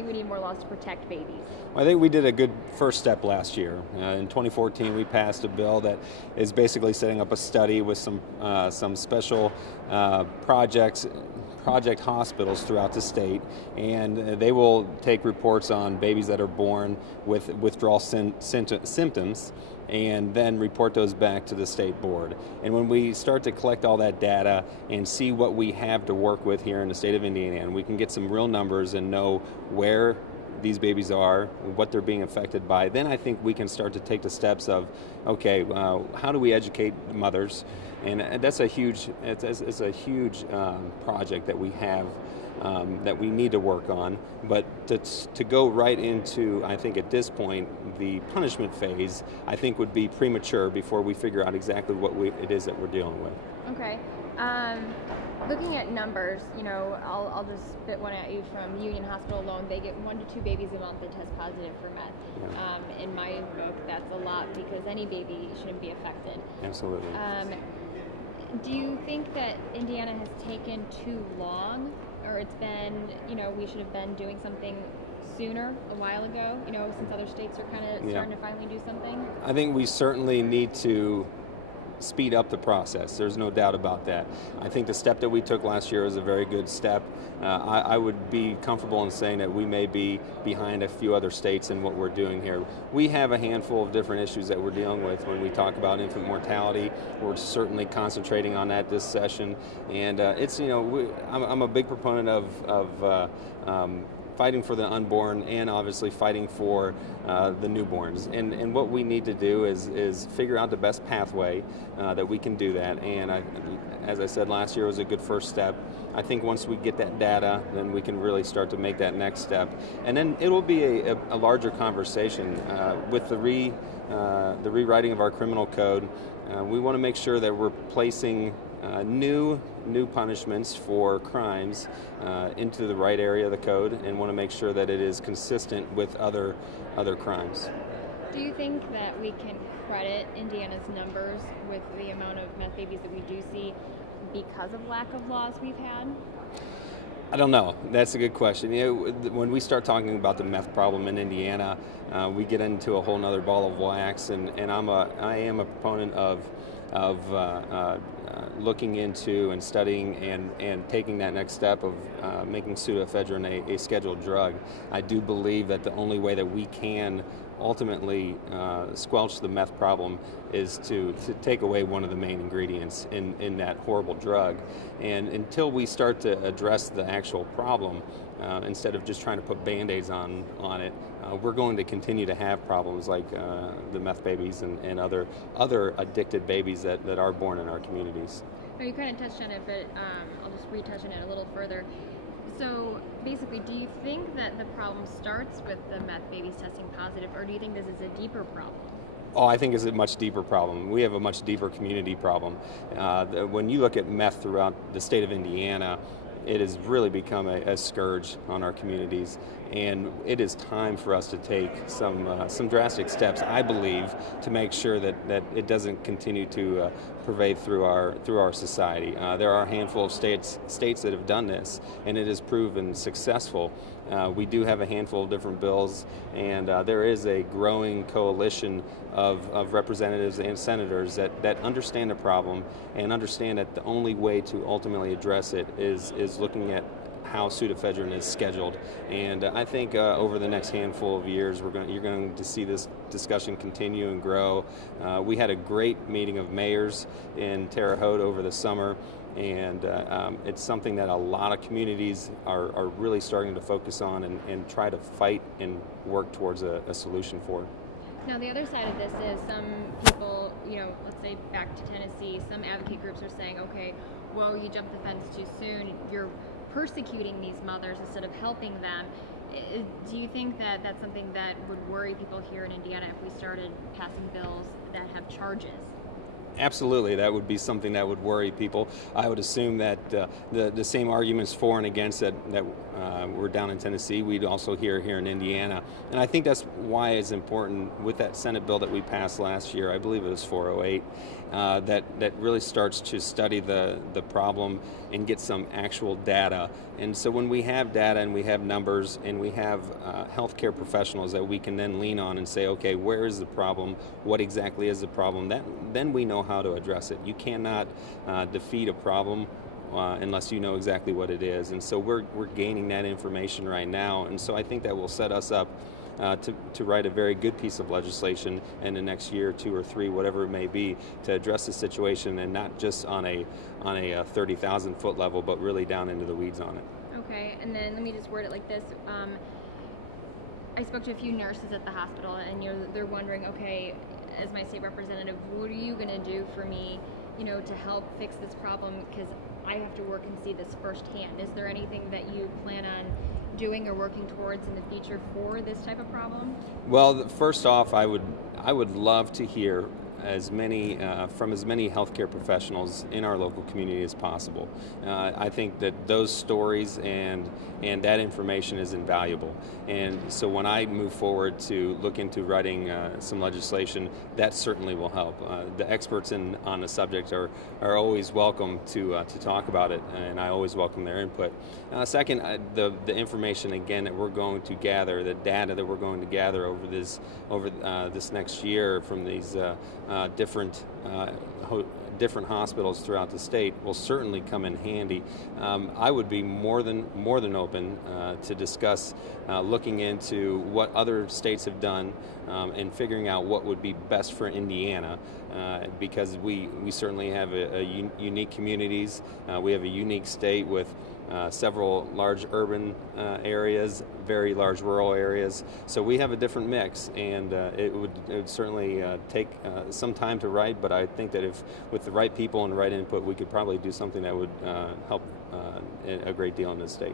think we need more laws to protect babies? I think we did a good first step last year. In 2014, we passed a bill that is basically setting up a study with some special project hospitals throughout the state, and they will take reports on babies that are born with withdrawal symptoms and then report those back to the state board. And when we start to collect all that data and see what we have to work with here in the state of Indiana, and we can get some real numbers and know where these babies are, what they're being affected by, then I think we can start to take the steps of, okay, how do we educate mothers? And that's a huge, it's a huge project that we have that we need to work on. But to go right into, I think at this point, the punishment phase, I think would be premature before we figure out exactly what it is that we're dealing with. Okay. Looking at numbers, I'll just spit one at you from Union Hospital alone. They get 1 to 2 babies a month that test positive for meth. Yeah. In my book, that's a lot because any baby shouldn't be affected. Absolutely. Do you think that Indiana has taken too long, or it's been, we should have been doing something sooner, a while ago, since other states are kind of starting to finally do something? I think we certainly need to speed up the process. There's no doubt about that. I think the step that we took last year was a very good step. I would be comfortable in saying that we may be behind a few other states in what we're doing here. We have a handful of different issues that we're dealing with when we talk about infant mortality. We're certainly concentrating on that this session, and I'm a big proponent of fighting for the unborn and obviously fighting for the newborns. And what we need to do is figure out the best pathway that we can do that. And as I said, last year was a good first step. I think once we get that data, then we can really start to make that next step. And then it will be a larger conversation with the rewriting of our criminal code. We want to make sure that we're placing new punishments for crimes into the right area of the code, and want to make sure that it is consistent with other crimes. Do you think that we can credit Indiana's numbers with the amount of meth babies that we do see because of lack of laws we've had? I don't know. That's a good question. When we start talking about the meth problem in Indiana, we get into a whole nother ball of wax, and I am a proponent of looking into and studying and taking that next step of making pseudoephedrine a scheduled drug. I do believe that the only way that we can ultimately squelch the meth problem is to take away one of the main ingredients in that horrible drug. And until we start to address the actual problem, instead of just trying to put Band-Aids on it, we're going to continue to have problems like the meth babies and other addicted babies that are born in our communities. Now, you kind of touched on it, but I'll just retouch on it a little further. So basically, do you think that the problem starts with the meth babies testing positive, or do you think this is a deeper problem? Oh, I think it's a much deeper problem. We have a much deeper community problem. When you look at meth throughout the state of Indiana, it has really become a scourge on our communities, and it is time for us to take some drastic steps, I believe, to make sure that it doesn't continue to pervade through our society. There are a handful of states that have done this, and it has proven successful. We do have a handful of different bills, and there is a growing coalition of representatives and senators that understand the problem and understand that the only way to ultimately address it is looking at how pseudoephedrine is scheduled. And I think over the next handful of years, you're going to see this discussion continue and grow. We had a great meeting of mayors in Terre Haute over the summer, and it's something that a lot of communities are really starting to focus on and try to fight and work towards a solution for. Now, the other side of this is some people, let's say back to Tennessee, some advocate groups are saying, okay, well, you jumped the fence too soon, you're persecuting these mothers instead of helping them. Do you think that that's something that would worry people here in Indiana if we started passing bills that have charges? Absolutely, that would be something that would worry people. I would assume that the same arguments for and against that we're down in Tennessee. We'd also hear here in Indiana. And I think that's why it's important with that Senate bill that we passed last year, I believe it was 408, that really starts to study the problem and get some actual data. And so when we have data and we have numbers and we have healthcare professionals that we can then lean on and say, okay, where is the problem? What exactly is the problem? Then we know how to address it. You cannot defeat a problem unless you know exactly what it is. And so we're gaining that information right now. And so I think that will set us up to write a very good piece of legislation in the next year, 2 or 3, whatever it may be, to address the situation, and not just on a 30,000 foot level, but really down into the weeds on it. Okay, and then let me just word it like this. I spoke to a few nurses at the hospital, and they're wondering, okay, as my state representative, what are you going to do for me, to help fix this problem? Because I have to work and see this firsthand. Is there anything that you plan on doing or working towards in the future for this type of problem? Well, first off, I would love to hear as many from as many healthcare professionals in our local community as possible. I think that those stories and that information is invaluable. And so when I move forward to look into writing some legislation, that certainly will help. The experts on the subject are always welcome to talk about it, and I always welcome their input. Second, the information again that we're going to gather, the data that we're going to gather over this next year from these different hospitals throughout the state will certainly come in handy. I would be more than open to discuss looking into what other states have done and figuring out what would be best for Indiana, because we certainly have unique communities. We have a unique state with several large urban areas, very large rural areas. So we have a different mix, and it would certainly take some time to write, but I think that if with the right people and the right input, we could probably do something that would help a great deal in this state.